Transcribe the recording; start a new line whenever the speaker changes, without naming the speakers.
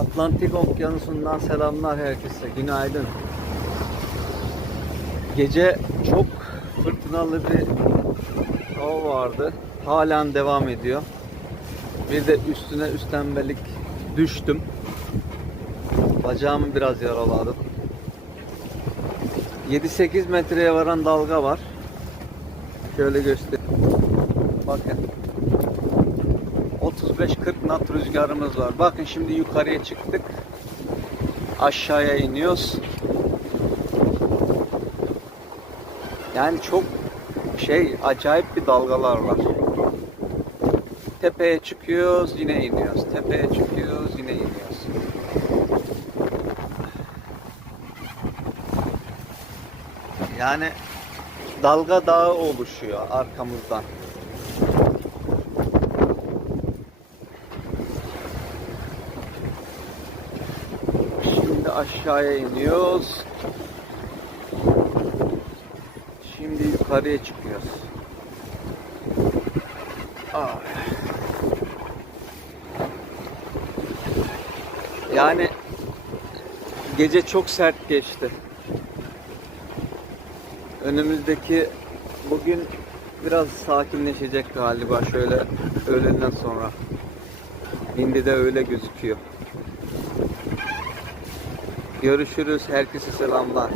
Atlantik Okyanusu'ndan selamlar herkese. Günaydın. Gece çok fırtınalı bir hava vardı. Halen devam ediyor. Bir de üstüne üstembelik düştüm. Bacağımı biraz yaraladım. 7-8 metreye varan dalga var. Şöyle göster. Bakın. 35-40 knot rüzgarımız var. Bakın şimdi yukarıya çıktık. Aşağıya iniyoruz. Yani çok şey acayip bir dalgalar var. Tepeye çıkıyoruz yine iniyoruz. Tepeye çıkıyoruz yine iniyoruz. Yani dalga dağı oluşuyor arkamızdan. Şimdi aşağıya iniyoruz. Şimdi yukarıya çıkıyoruz. Ah. Yani gece çok sert geçti. Önümüzdeki bugün biraz sakinleşecek galiba şöyle öğlenden sonra. Hindi de öyle gözüküyor. Görüşürüz. Herkese selamlar.